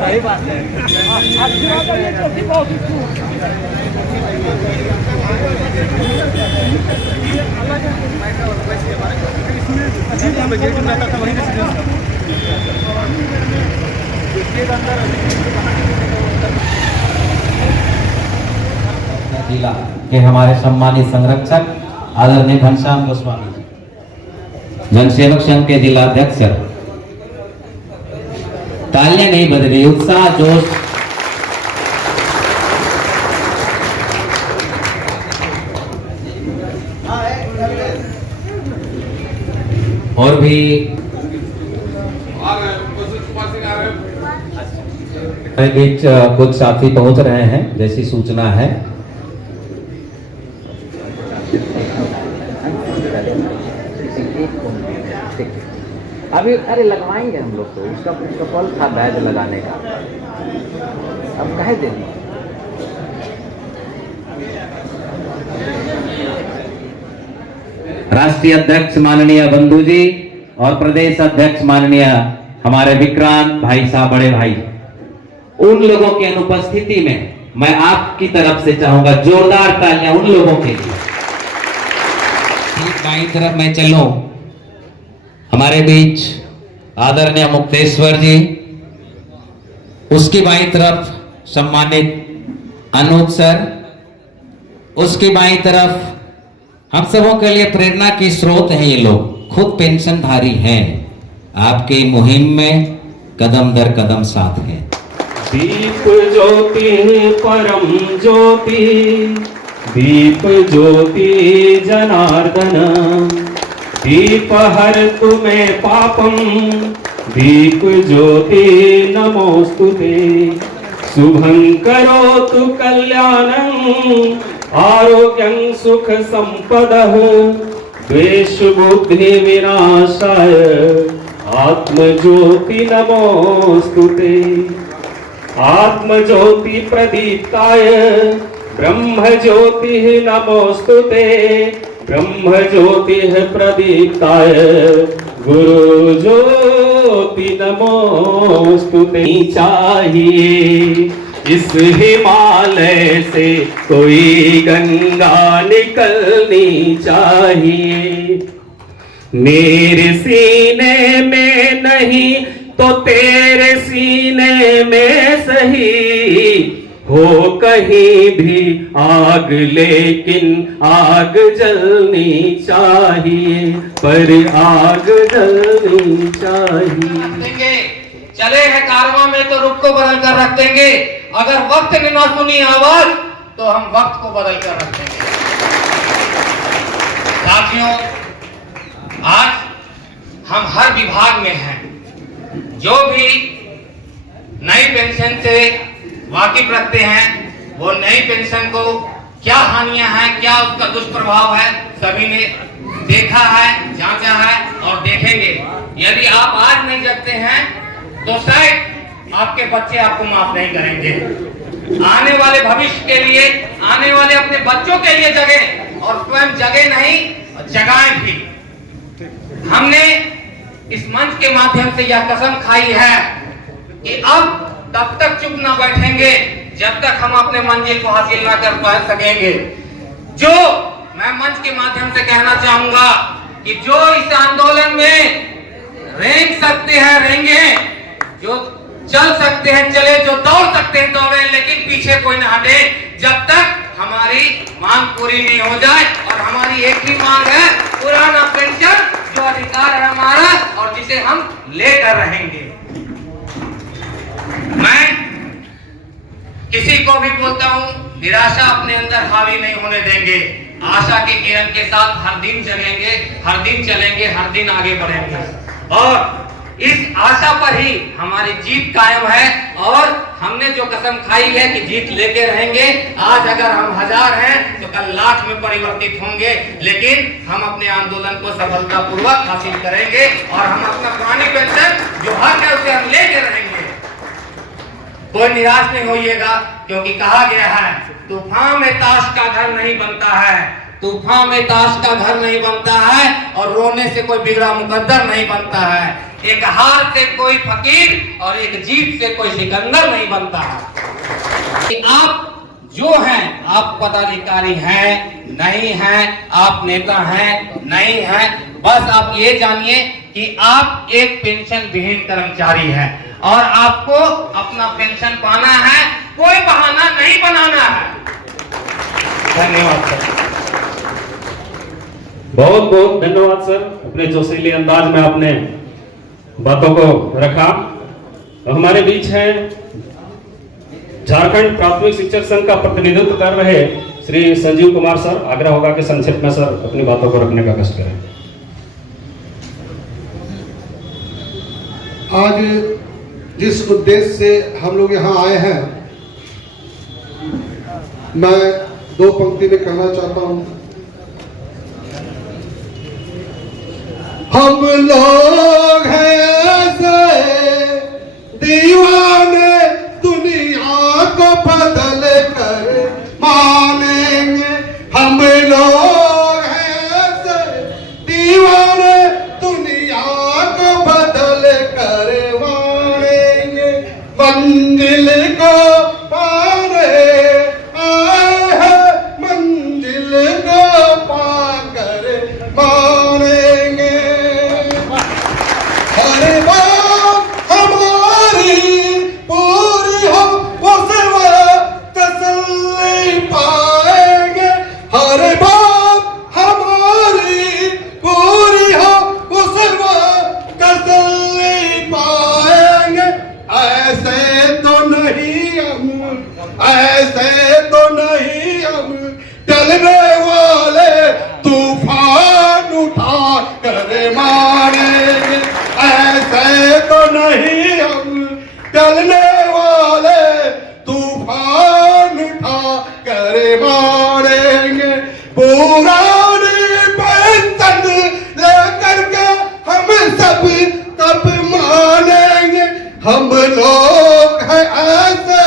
सही बात है। जिला के हमारे सम्मानित संरक्षक आदरणीय घनश्याम गोस्वामी जी, जनसेवक संघ के जिला अध्यक्ष, तालियां नहीं बज रही, उत्साह जोश। और भी बीच कुछ साथी पहुंच रहे हैं जैसी सूचना है। अभी अरे लगवाएंगे हम लोग तो, उसका पल था बैज लगाने का, अब कहे दे। राष्ट्रीय अध्यक्ष माननीय बंधु जी और प्रदेश अध्यक्ष माननीय हमारे विक्रांत भाई साहब, बड़े भाई, उन लोगों की अनुपस्थिति में मैं आपकी तरफ से चाहूंगा जोरदार तालियां उन लोगों के लिए। बाईं तरफ मैं चलूं, हमारे बीच आदरणीय मुक्तेश्वर जी, उसकी बाईं तरफ सम्मानित अनूप सर, उसकी बाईं तरफ हम सबों के लिए प्रेरणा की स्रोत हैं ये लोग, खुद पेंशनधारी हैं, आपकी मुहिम में कदम दर कदम साथ हैं। दीप ज्योति परम ज्योति, दीप ज्योति जनार्दन, दीप हर तुम्हें पापम, दीप ज्योति नमोस्तुते, शुभं करोतु कल्याणं, आरोग्यं सुख संपदः, द्वेष बुद्धि विनाशाय, आत्म ज्योति नमोस्तुते, आत्म ज्योति प्रदीप्ताय, ब्रह्म ज्योति नमोस्तुते, ब्रह्म ज्योति प्रदीप्ताय, गुरु ज्योति नमोस्तुते। चाहिए इस हिमालय से कोई गंगा निकलनी चाहिए, मेरे सीने में नहीं तो तेरे सीने में सही, हो कहीं भी आग लेकिन आग जलनी चाहिए, पर आग जलनी चाहिए। चले हैं कारवां में तो रुख को बदल कर रख देंगे, अगर वक्त ने ना सुनी आवाज तो हम वक्त को बदल कर रख देंगे। साथियों, आज हम हर विभाग में हैं, जो भी नई पेंशन से वाकिफ रखते हैं, वो नई पेंशन को क्या हानियां हैं, क्या उसका दुष्प्रभाव है, सभी ने देखा है, जांचा है और देखेंगे। यदि आप आज नहीं जगते हैं तो शायद आपके बच्चे आपको माफ नहीं करेंगे। आने वाले भविष्य के लिए, आने वाले अपने बच्चों के लिए जगे और स्वयं जगे नहीं, जगाएं भी। हमने इस मंच के माध्यम से यह कसम खाई है कि अब तब तक चुप ना बैठेंगे जब तक हम अपने मंजिल को हासिल ना कर पा सकेंगे। जो मैं मंच के माध्यम से कहना चाहूंगा कि जो इस आंदोलन में रेंग सकते हैं रेंगे, जो चल सकते हैं चले, जो दौड़ सकते हैं दौड़े, लेकिन पीछे कोई ना हटे जब तक हमारी मांग पूरी नहीं हो जाए। और हमारी एक ही मांग है, पुराना पेंशन जो अधिकार है हमारा और जिसे हम लेकर रहेंगे। मैं किसी को भी बोलता हूं, निराशा अपने अंदर हावी नहीं होने देंगे, आशा की किरण के साथ हर दिन जगेंगे, हर दिन चलेंगे, हर दिन आगे बढ़ेंगे। और इस आशा पर ही हमारी जीत कायम है और हमने जो कसम खाई है कि जीत लेके रहेंगे। आज अगर हम 1000 हैं तो कल लाख में परिवर्तित होंगे, लेकिन हम अपने आंदोलन को सफलतापूर्वक हासिल करेंगे और हम अपना पुरानी पेंशन जो हक है उसे हम लेके रहेंगे। कोई निराश नहीं होइएगा, क्योंकि कहा गया है तूफान में ताश का घर नहीं बनता है, तूफान में ताश का घर नहीं बनता है और रोने से कोई बिगड़ा मुकद्दर नहीं बनता है। एक हार से कोई फकीर और एक जीत से कोई सिकंदर नहीं बनता है। आप जो हैं, आप पदाधिकारी हैं नहीं हैं, आप नेता हैं नहीं हैं, बस आप ये जानिए कि आप एक पेंशन विहीन कर्मचारी हैं और आपको अपना पेंशन पाना है, कोई बहाना नहीं बनाना है। धन्यवाद सर। बहुत बहुत धन्यवाद सर, अपने जोशीले अंदाज में आपने बातों को रखा। हमारे बीच है झारखंड प्राथमिक शिक्षक संघ का प्रतिनिधित्व कर रहे श्री संजीव कुमार सर। आग्रह होगा कि संक्षेप में सर अपनी बातों को रखने का कष्ट करें। आज जिस उद्देश्य से हम लोग यहाँ आए हैं, मैं 2 पंक्ति में कहना चाहता हूँ। हम लोग हैं ऐसे दीवाने, दुनिया को बदल कर मानेंगे। हम लोग हैं ऐसे दीवाने, दुनिया को बदल कर मानेंगे। मंजिल को पाने आए हैं, मंजिल को पाकर मानेंगे। हर बात हमारी पूरी हो उस वक्त तसल्ली पाएंगे। हर बात हमारी पूरी हो उस वक्त तसल्ली पाएंगे। ऐसे तो नहीं हम, ऐसे तो नहीं हम, चलने वाले तूफान उठा कर मारेंगे। ऐसे तो नहीं हम, चलने वाले तूफान उठा कर मारेंगे। पुरानी पेंशन लेकर के हम सब तब मानेंगे। हम लोग हैं ऐसे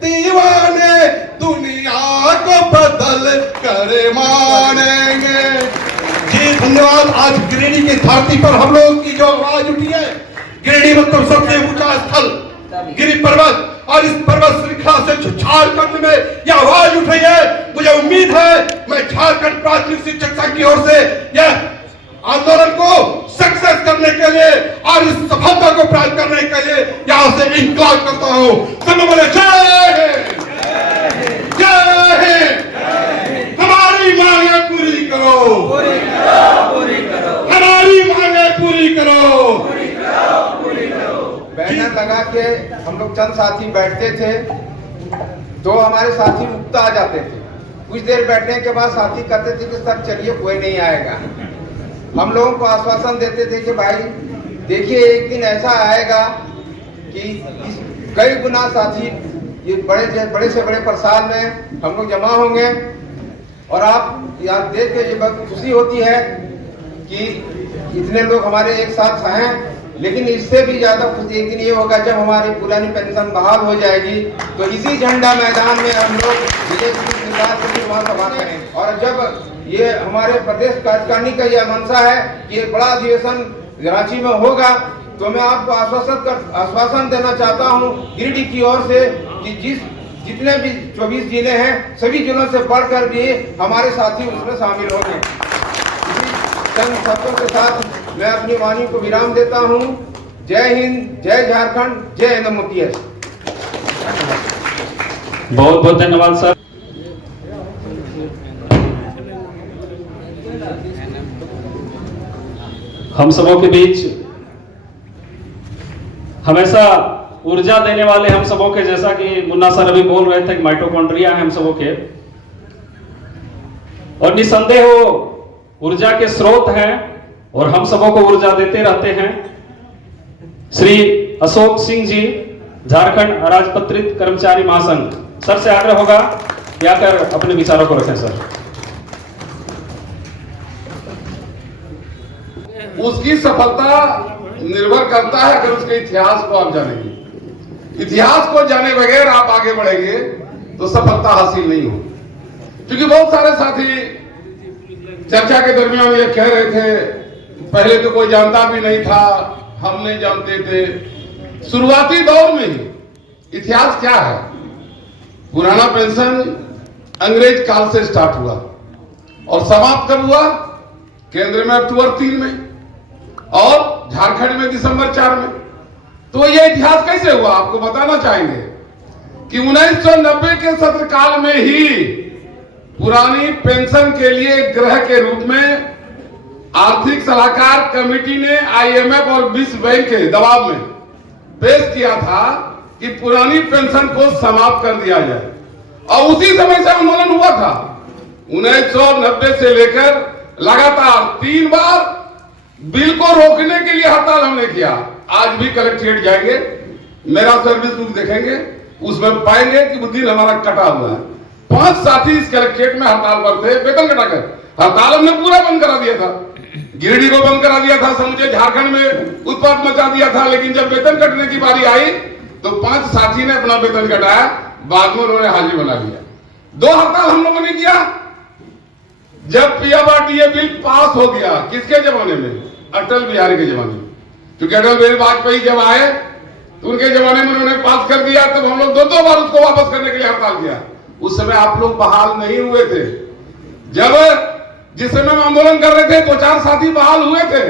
दीवाने, दुनिया को बदल कर मानेंगे। जी धन्यवाद। आज गिरिडीह की धरती पर हम लोग की जो आवाज उठी है, गिरिडीह मतलब सबसे ऊंचा स्थल गिरि पर्वत, और इस पर्वत श्रृंखला से झारखंड में यह आवाज उठ रही है। मुझे उम्मीद है मैं झारखंड प्राथमिक शिक्षक संघ की ओर से यह आंदोलन को सक्सेस करने के लिए और इस सफलता को प्राप्त करने के लिए यहाँ से इंतजार करता हूँ। सब बोले जय हिंद, जय हिंद। हमारी मांगे पूरी करो, हमारी मांगे पूरी करो। बैनर लगा के हम लोग चंद साथी बैठते थे, तो हमारे साथी उगता आ जाते थे। कुछ देर बैठने के बाद साथी कहते थे कि सर चलिए कोई नहीं आएगा। हम लोगों को आश्वासन देते थे कि भाई देखिए एक दिन ऐसा आएगा कि कई गुना साथी ये बड़े से बड़े प्रसाद में हम लोग जमा होंगे। और आप याद देख के ये बात खुशी होती है कि इतने लोग हमारे एक साथ हैं, लेकिन इससे भी ज्यादा खुशी एक दिन ये होगा जब हमारी पुरानी पेंशन बहाल हो जाएगी, तो इसी झंडा मैदान में हम लोग वहाँ सभा करें। और जब ये हमारे प्रदेश कार्यकारिणी का यह मंशा है कि एक बड़ा अधिवेशन रांची में होगा, तो मैं आपको आश्वासन देना चाहता हूँ गिरिडीह की ओर से कि जितने भी 24 जिले हैं, सभी जिलों से बढ़कर भी हमारे साथी उसमें शामिल होंगे। इसी चंद शब्दों के साथ मैं अपनी वाणी को विराम देता हूँ। जय हिंद, जय झारखंड, जय इंद्रमोती। बहुत बहुत धन्यवाद सर। हम सबों के बीच हमेशा ऊर्जा देने वाले हम सबों के, जैसा कि मुन्ना सर अभी बोल रहे थे, माइटोकॉन्ड्रिया है हम सबों के, और निसंदेह वो ऊर्जा के स्रोत हैं और हम सबों को ऊर्जा देते रहते हैं। श्री अशोक सिंह जी, झारखंड अराजपत्रित कर्मचारी महासंघ। सर से आग्रह होगा कि आकर अपने विचारों को रखें सर। उसकी सफलता निर्भर करता है अगर उसके इतिहास को आप जानेंगे। इतिहास को जाने बगैर आप आगे बढ़ेंगे तो सफलता हासिल नहीं हो। क्योंकि बहुत सारे साथी चर्चा के दरमियान ये कह रहे थे, पहले तो कोई जानता भी नहीं था, हम नहीं जानते थे। शुरुआती दौर में ही इतिहास क्या है, पुराना पेंशन अंग्रेज काल से स्टार्ट हुआ और समाप्त कब हुआ? केंद्र में अक्टूबर 3 में और झारखंड में दिसंबर 4 में। तो यह इतिहास कैसे हुआ आपको बताना चाहेंगे कि 1990 के सत्र काल में ही पुरानी पेंशन के लिए ग्रह के रूप में आर्थिक सलाहकार कमेटी ने IMF और विश्व बैंक के दबाव में पेश किया था कि पुरानी पेंशन को समाप्त कर दिया जाए। और उसी समय से आंदोलन हुआ था। 1990 से लेकर लगातार 3 बार बिल को रोकने के लिए हड़ताल हमने किया। आज भी कलेक्ट्रेट जाएंगे, मेरा सर्विस बुक देखेंगे, उसमें पाएंगे कि वो दिन हमारा कटा हुआ है। 5 साथी इस कलेक्ट्रेट में हड़ताल पर थे, वेतन कटाकर। हड़ताल हमने पूरा बंद करा दिया था, गिरिडीह को बंद करा दिया था, समूचे झारखंड में उत्पात मचा दिया था। लेकिन जब वेतन कटने की बारी आई तो 5 साथी ने अपना वेतन कटाया, बाद में उन्होंने हाजिर बना लिया। 2 हड़ताल हम लोगों ने किया। जब PFRDA बिल पास हो गया, किसके जमाने में? अटल बिहारी के जमाने में। क्योंकि अटल बिहारी वाजपेयी जब आए तो उनके जमाने में उन्होंने पास कर दिया, तब हम लोग 2 बार उसको वापस करने के लिए हड़ताल किया। उस समय आप लोग बहाल नहीं हुए थे। जब जिस समय हम आंदोलन कर रहे थे 2-4 साथी बहाल हुए थे।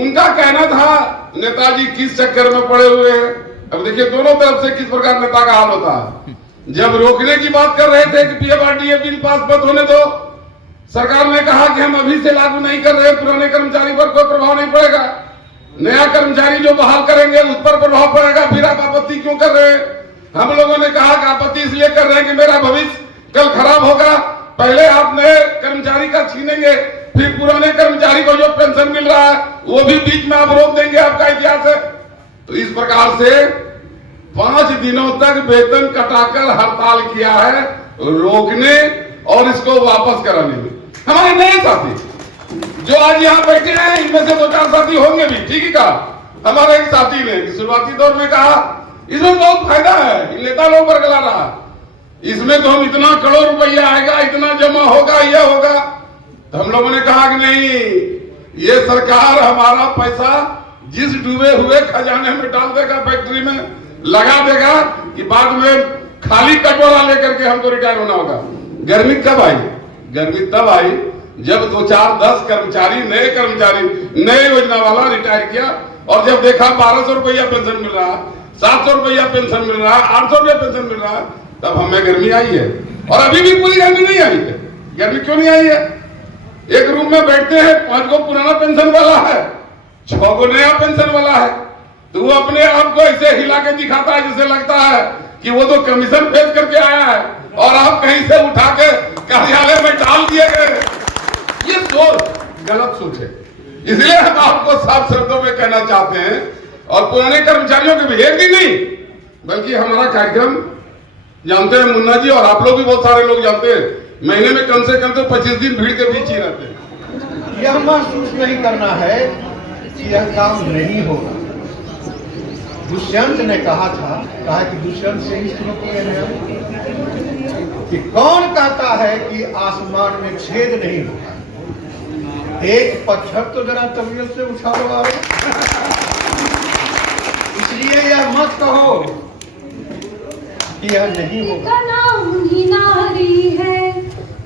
उनका कहना था नेताजी किस चक्कर में पड़े हुए हैं। अब देखिए दोनों तरफ से किस प्रकार नेता का हाल होता है। जब रोकने की बात कर रहे थे कि PFRDA बिल पास मत होने दो, सरकार ने कहा कि हम अभी से लागू नहीं कर रहे, पुराने कर्मचारी पर कोई प्रभाव नहीं पड़ेगा, नया कर्मचारी जो बहाल करेंगे उस पर प्रभाव पड़ेगा, फिर आप आपत्ति क्यों कर रहे हैं? हम लोगों ने कहा कि आपत्ति इसलिए कर रहे हैं कि मेरा भविष्य कल खराब होगा। पहले आप नए कर्मचारी का छीनेंगे, फिर पुराने कर्मचारी को जो पेंशन मिल रहा है वो भी बीच में आप रोक देंगे, आपका इतिहास है। तो इस प्रकार से 5 दिनों तक वेतन कटाकर हड़ताल किया है, रोकने और इसको वापस कराने में। हमारे नए साथी जो आज यहाँ बैठे हैं, इनमें से 2-4 साथी होंगे भी, ठीक है कहा। हमारे एक साथी ने शुरुआती दौर में कहा इसमें बहुत फायदा है, इन नेता लोगों पर गला रहा, इसमें तो हम इतना करोड़ रुपया आएगा, इतना जमा होगा, यह होगा। तो हम लोगों ने कहा कि नहीं, ये सरकार हमारा पैसा जिस डूबे हुए खजाने में डाल देगा, फैक्ट्री में लगा देगा कि बाद में खाली कटोरा लेकर के हमको रिटायर होना होगा। गर्मी कब आई? गर्मी तब आई जब 2-4-10 कर्मचारी, नए योजना वाला रिटायर किया और जब देखा 1200 रुपया पेंशन मिल रहा, 700 रुपया पेंशन मिल रहा, 800 रुपया पेंशन मिल रहा, तब हमें गर्मी आई है। और अभी भी पूरी गर्मी नहीं आई है। गर्मी क्यों नहीं आई है? एक रूम में बैठते हैं, 5 को पुराना पेंशन वाला है, 6 को नया पेंशन वाला है। तो वो अपने आप को ऐसे हिला के दिखाता है जैसे लगता है कि वो तो कमीशन फेच करके आया है और आप कहीं से उठा के कार्यालय में डाल दिए गए। ये सोच गलत सोच है। इसलिए हम आपको साफ शब्दों में कहना चाहते हैं, और पुराने कर्मचारियों के भी, एक दिन नहीं बल्कि हमारा कार्यक्रम जानते हैं मुन्ना जी, और आप लोग भी बहुत सारे लोग जानते हैं, महीने में कम से कम तो 25 दिन भीड़ के बीच ही रहते हैं। यह महसूस नहीं करना है कि यह काम नहीं होगा। दुष्यंत ने कहा कि दुष्यंत से ही श्लोक कि कौन कहता है कि आसमान में छेद नहीं होगा। एक पत्थर तो जरा तबीयत से उठा लो। इसलिए यह मत कहो कि यह नहीं होगा। नाम ही नारी है,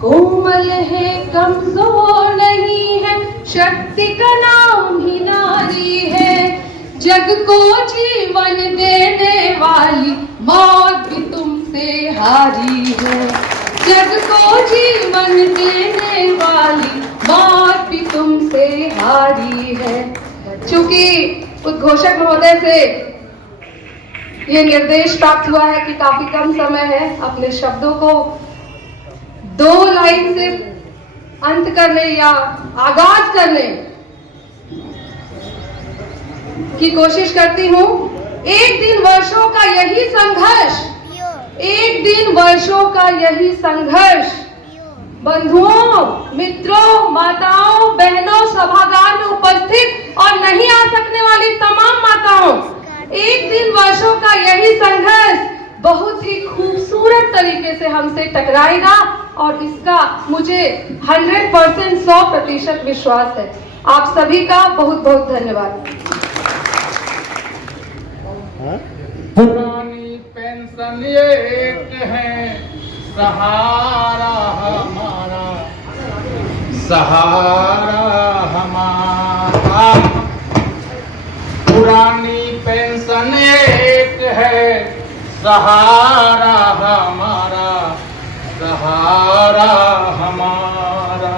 कोमल है, कमजोर नहीं है, शक्ति का नाम ही नारी है, जग को जीवन देने वाली, मौत भी तुमसे हारी है, जग को जीवन देने वाली, मौत भी तुमसे हारी है। चूंकि उद्घोषक महोदय से ये निर्देश प्राप्त हुआ है कि काफी कम समय है, अपने शब्दों को 2 लाइन से अंत कर ले या आगाज कर ले। की कोशिश करती हूँ। एक दिन वर्षों का यही संघर्ष, एक दिन वर्षों का यही संघर्ष, बंधुओं, मित्रों, माताओं, बहनों, सभागार में उपस्थित और नहीं आ सकने वाली तमाम माताओं, एक दिन वर्षों का यही संघर्ष बहुत ही खूबसूरत तरीके से हमसे टकराएगा और इसका मुझे 100% 100% विश्वास है। आप सभी का बहुत बहुत धन्यवाद। पुरानी पेंशन एक है, सहारा हमारा, सहारा हमारा। पुरानी पेंशन एक है, सहारा हमारा, सहारा हमारा।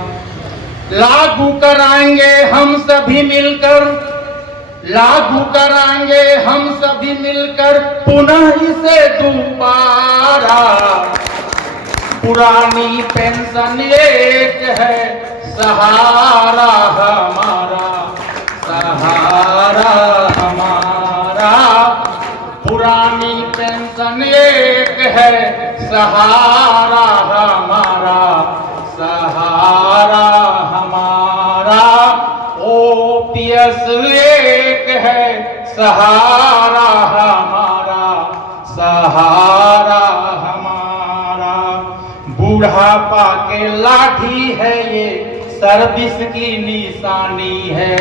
लागू कराएंगे हम सभी मिलकर, लागू कराएंगे हम सभी मिलकर पुनः इसे दोबारा। पुरानी पेंशन एक है, सहारा हमारा, सहारा हमारा। पुरानी पेंशन एक है, सहारा हमारा, सहारा हमारा। ओपीएस एक है, सहारा हमारा, सहारा हमारा। बुढ़ापा के लाठी है ये, सर्विस की निशानी है।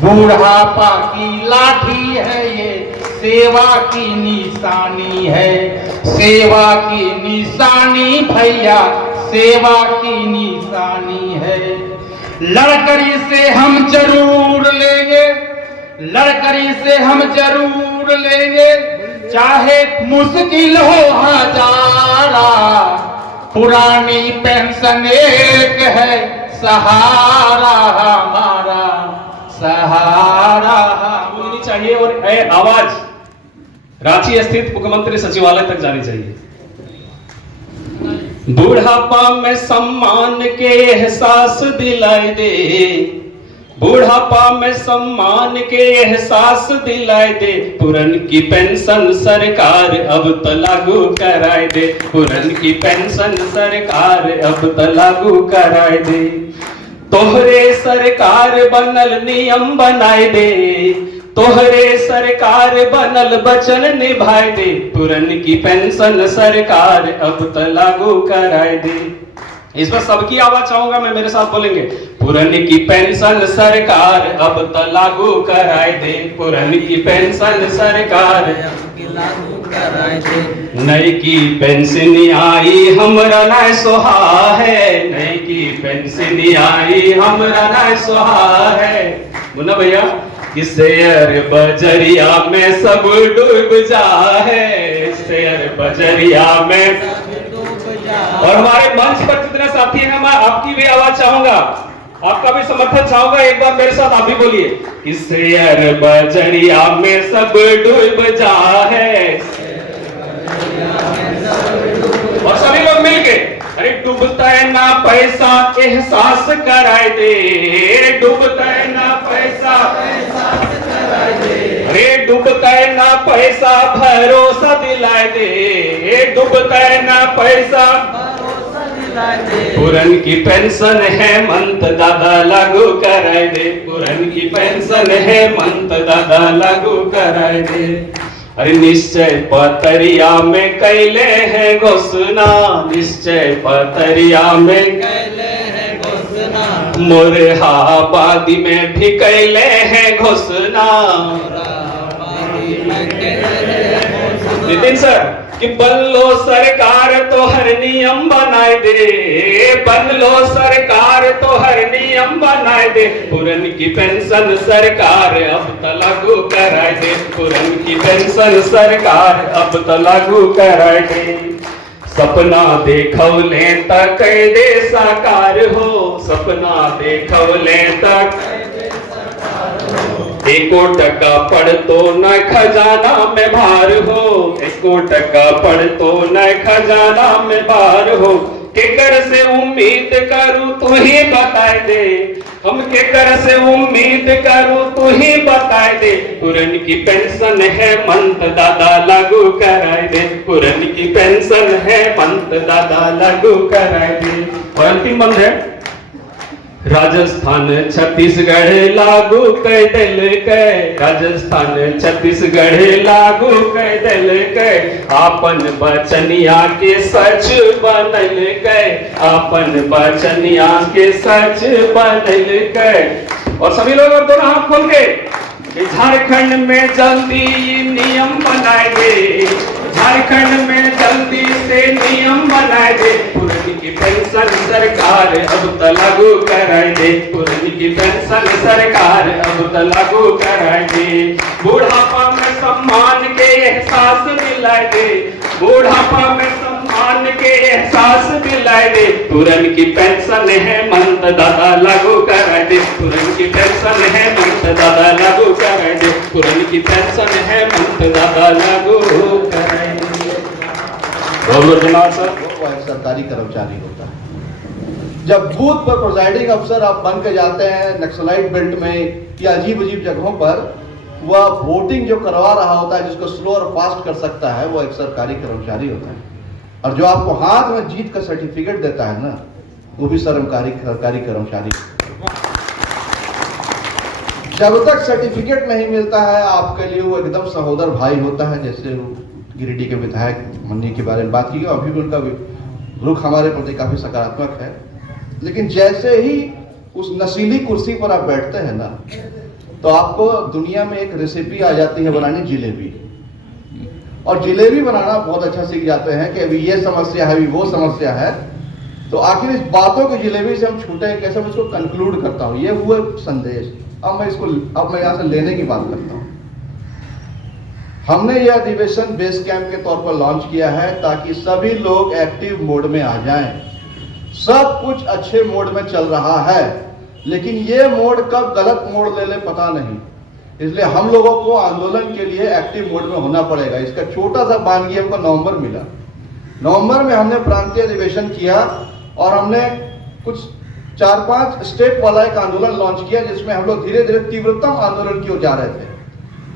बुढ़ापा की लाठी है ये, सेवा की निशानी है। सेवा की निशानी भैया, सेवा की निशानी है। लड़करी से हम जरूर लेंगे, लड़करी से हम जरूर लेंगे, चाहे मुश्किल हो हजारा। पुरानी पेंशन एक है, सहारा हमारा, सहारा होनी चाहिए और ये आवाज रांची स्थित मुख्यमंत्री सचिवालय तक जानी चाहिए। बुढ़ापा में सम्मान के एहसास दिलाए दे, बुढ़ापा में सम्मान के एहसास दिलाए दे। पुरन की पेंशन सरकार अब तो लागू कराए दे, पुरन की पेंशन सरकार अब तो लागू कराए दे। तोहरे सरकार बनल नियम बनाए दे, तोहरे सरकार बनल वचन निभाए दे। पुरन की पेंशन सरकार अब तो लागू कराए दे। इस पर सबकी आवाज चाहूंगा मैं, मेरे साथ बोलेंगे। पुरन की पेंशन सरकार अब तो लागू कराए दे, पुरन की पेंशन सरकार लागू कराए दे। नई की पेंशन आई हमरा ना सोहा है, नई की पेंशन आई हमरा ना सोहा है। मुन्ना भैया, कि शेयर बजरिया में सब डूब जा है, शेयर बजरिया में। और हमारे मंच पर जितने साथी हैं, मैं आपकी भी आवाज चाहूंगा, आपका भी समर्थन चाहूंगा। एक बार मेरे साथ आप भी बोलिए कि शेयर बजरिया में सब डूब जा है। और सभी लोग मिलके, अरे डूबता है ना पैसा एहसास कराए दे, डूबता है ना पैसा, अरे डूबता है ना पैसा भरोसा दिलाए दे, डूबता है ना पैसा भरोसा दिलाए दे। पुरन की पेंशन है मंत दादा लागू कराए दे, पुरन की पेंशन है मंत दादा लागू कराए दे। अरे निश्चय पतरिया में कैले है घोषणा, निश्चय पतरिया में कैले है घोषणा। मुरहाबादी में भी कैले है घोषणा। नितिन सर, कि बन लो सरकार तो हर नियम बनाए दे, बन लो सरकार तो हर नियम बनाए दे। पुरन की पेंशन सरकार अब तो लागू कराए दे, पुरन की पेंशन सरकार अब तो लागू कराए दे। सपना देखौले तक दे साकार हो, सपना देखौले तक एको टका पड़ तो न खजाना में भार हो, एको टका पड़ तो न खजाना में भार हो। केकर से उम्मीद करूं तू ही बताए दे, हम केकर से उम्मीद करूं तू ही बताए दे, पुरन की पेंशन है मंत दादा लागू कराए दे, पुरन की पेंशन है मंत दादा लागू कराए दे। और अंतिम बंद है, राजस्थान छत्तीसगढ़ लागू कर दिल के, राजस्थान छत्तीसगढ़ लागू कर दिल के, आपन बचनिया के सच बनल के, आपन बचनिया के सच बनल के। और सभी लोग अब दोनों हाथ खोल के, झारखंड में जल्दी नियम बनाए दे, झारखंड में जल्दी से नियम बनाए दे, पुरानी की पेंशन सरकार अब तो लागू कराए दे, पुरानी की पेंशन सरकार अब तो लागू कराए दे, बुढ़ापा में सम्मान के एहसास दिलाए दे, बुढ़ापा में सम्मान के एहसास दिलाए दे, पुरानी की पेंशन है मंत दादा लागू कराए दे, पुरानी की पेंशन है मंत दादा लागू कराए दे, पुरानी की पेंशन है मंत दादा लागू कराए दे। बहुत धन्यवाद सर। वो एक सरकारी कर्मचारी होता है। जब बूथ पर प्रिजाइडिंग अफसर आप बन के जाते हैं नक्सलाइट बेल्ट में या अजीब अजीब जगहों पर, वह वोटिंग जो करवा रहा होता है, जिसको स्लो और फास्ट कर सकता है, वो एक सरकारी कर्मचारी होता है। और जो आपको हाथ में जीत का सर्टिफिकेट देता है ना, वो भी सरकारी कर्मचारी। जब तक सर्टिफिकेट नहीं मिलता है आपके लिए वो एकदम सहोदर भाई होता है। जैसे गिरिडीह के विधायक मन्नी के बारे में बात की, अभी भी उनका रुख हमारे प्रति काफी सकारात्मक है। लेकिन जैसे ही उस नशीली कुर्सी पर आप बैठते हैं ना, तो आपको दुनिया में एक रेसिपी आ जाती है बनानी, जिलेबी। और जिलेबी बनाना बहुत अच्छा सीख जाते हैं कि अभी ये समस्या है, अभी वो समस्या है। तो आखिर इस बातों की जिलेबी से हम छूटे कैसे, मैं इसको कंक्लूड करता हूँ। ये हुए संदेश। अब मैं यहाँ से लेने की बात करता हूँ। हमने यह अधिवेशन बेस कैंप के तौर पर लॉन्च किया है ताकि सभी लोग एक्टिव मोड में आ जाएं। सब कुछ अच्छे मोड में चल रहा है, लेकिन ये मोड कब गलत मोड ले ले पता नहीं। इसलिए हम लोगों को आंदोलन के लिए एक्टिव मोड में होना पड़ेगा। इसका छोटा सा बानगी हमको नवंबर मिला। नवंबर में हमने प्रांतीय अधिवेशन किया और हमने कुछ 4-5 स्टेप वाला एक आंदोलन लॉन्च किया, जिसमें हम लोग धीरे धीरे तीव्रतम आंदोलन की ओर जा रहे थे।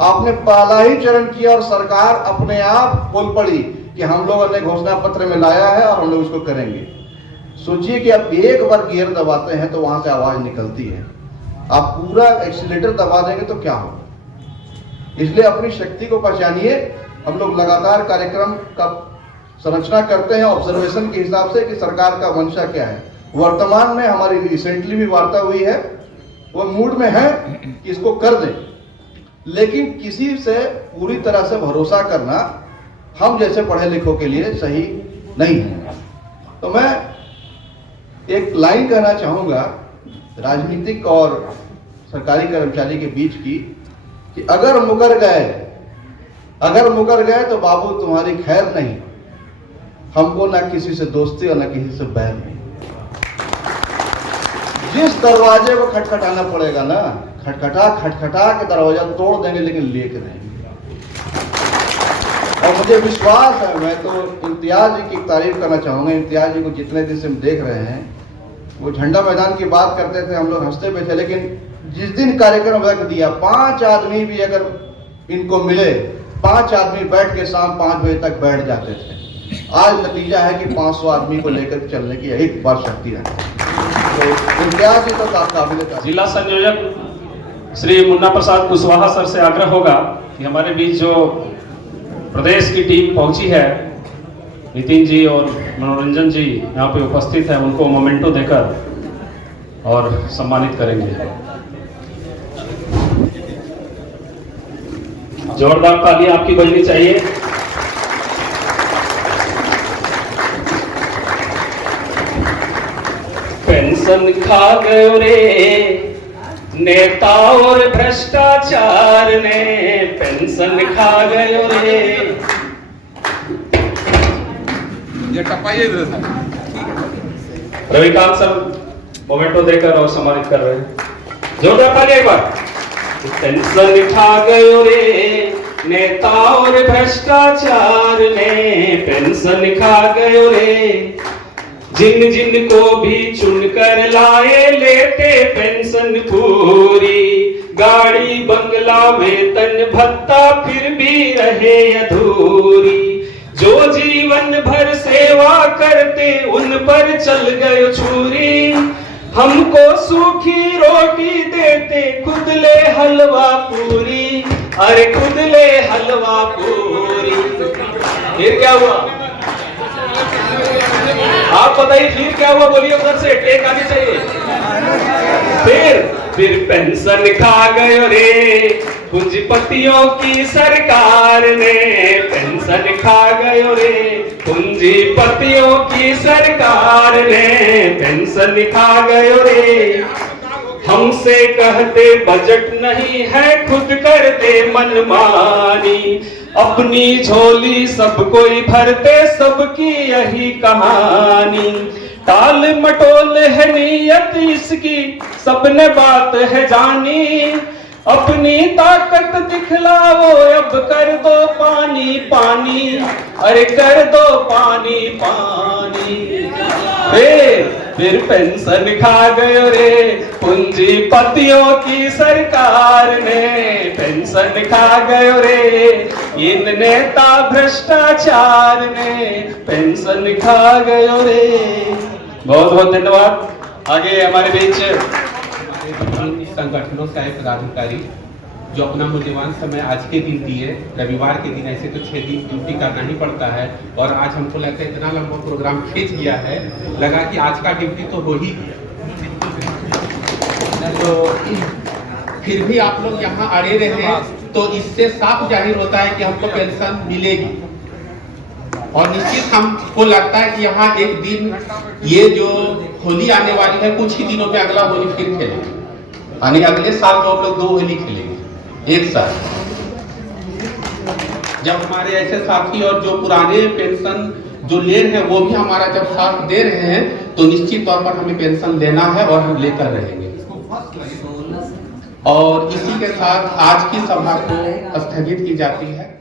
आपने पहला ही चरण किया और सरकार अपने आप बोल पड़ी कि हम लोगों ने घोषणा पत्र में लाया है और हम लोग इसको करेंगे। सोचिए कि आप एक बार गियर दबाते हैं तो वहां से आवाज निकलती है, आप पूरा एक्सीलेटर दबा देंगे तो क्या होगा। इसलिए अपनी शक्ति को पहचानिए। हम लोग लगातार कार्यक्रम का संरचना करते हैं ऑब्जर्वेशन के हिसाब से कि सरकार का मंशा क्या है। वर्तमान में हमारी रिसेंटली भी वार्ता हुई है, वो मूड में है कि इसको कर दें, लेकिन किसी से पूरी तरह से भरोसा करना हम जैसे पढ़े लिखों के लिए सही नहीं है। तो मैं एक लाइन कहना चाहूंगा राजनीतिक और सरकारी कर्मचारी के बीच की, कि अगर मुकर गए तो बाबू तुम्हारी खैर नहीं, हमको ना किसी से दोस्ती और ना किसी से बैर नहीं। जिस दरवाजे को खटखटाना पड़ेगा ना, खटखटा के दरवाजा तोड़ देंगे, लेकिन लेके रहेंगे। और मुझे विश्वास है, मैं तो इम्तियाज जी की तारीफ करना चाहूंगा। इम्तियाज जी को जितने दिन से हम देख रहे हैं, वो झंडा मैदान की बात करते थे, हम लोग हंसते पे थे, लेकिन जिस दिन कार्यक्रम रख दिया, 5 आदमी भी अगर इनको मिले, 5 आदमी बैठ के शाम 5 बजे तक बैठ जाते थे। आज नतीजा है कि 500 आदमी को लेकर चलने की एक बार शक्ति है। तो इम्तियाज जी तो काबिल। जिला संयोजक श्री मुन्ना प्रसाद कुशवाहा सर से आग्रह होगा कि हमारे बीच जो प्रदेश की टीम पहुंची है, नितिन जी और मनोरंजन जी यहाँ पे उपस्थित हैं, उनको मोमेंटो देकर और सम्मानित करेंगे। जोरदार ताली आपकी बजनी चाहिए। पेंशन खा गयो रे नेता और भ्रष्टाचार ने, पेंशन खा गयो रे। रविकांत सर मोमेंटो देकर और सम्मानित कर रहे हैं। जोरदार ताली एक बार। पेंशन खा गयो रे नेता और भ्रष्टाचार ने, पेंशन खा गयो रे। जिन जिन को भी चुनकर लाए लेते पेंशन पूरी, गाड़ी बंगला वेतन भत्ता फिर भी रहे अधूरी, जो जीवन भर सेवा करते उन पर चल गए छुरी, हमको सूखी रोटी देते खुद ले हलवा पूरी, अरे खुद ले हलवा पूरी। फिर क्या हुआ आप बताइए, फिर क्या हुआ बोलिए उधर से, टेक आनी चाहिए। फिर पेंशन खा गए रे पूंजीपतियों की सरकार ने, पेंशन खा गए रे पूंजीपतियों की सरकार ने, पेंशन खा गए रे। हमसे कहते बजट नहीं है, खुद करते मनमानी, अपनी झोली सब कोई भरते, सबकी यही कहानी, टाल मटोल है नीयत इसकी, सबने बात है जानी, अपनी ताकत दिखलाओ अब कर दो पानी पानी, अरे कर दो पानी पानी। फिर पेंशन खा गए रे पूंजीपतियों की सरकार ने, पेंशन खा गए रे इन नेता भ्रष्टाचार ने, पेंशन खा गए रे। बहुत बहुत धन्यवाद। आगे हमारे बीच संगठनों से आए पदाधिकारी जो अपना मूल्यवान समय आज के दिन दिए, रविवार के दिन ऐसे तो 6 दिन ड्यूटी करना ही पड़ता है, और आज हमको लगता है इतना लंबा प्रोग्राम खींच गया है, लगा कि आज का ड्यूटी तो हो ही गया, तो फिर भी आप लोग यहाँ अड़े रहे, तो इससे साफ जाहिर होता है कि हमको पेंशन मिलेगी। और निश्चित हमको लगता है कि यहाँ एक दिन ये जो होली आने वाली है, कुछ ही दिनों में अगला होली फिर खेलेंगे, यानी अगले साल तो हम लोग 2 होली खेलेंगे एक साथ। जब हमारे ऐसे साथी और जो पुराने पेंशन जो ले रहे हैं वो भी हमारा जब साथ दे रहे हैं, तो निश्चित तौर पर हमें पेंशन लेना है और हम लेकर रहेंगे। और इसी के साथ आज की सभा को स्थगित की जाती है।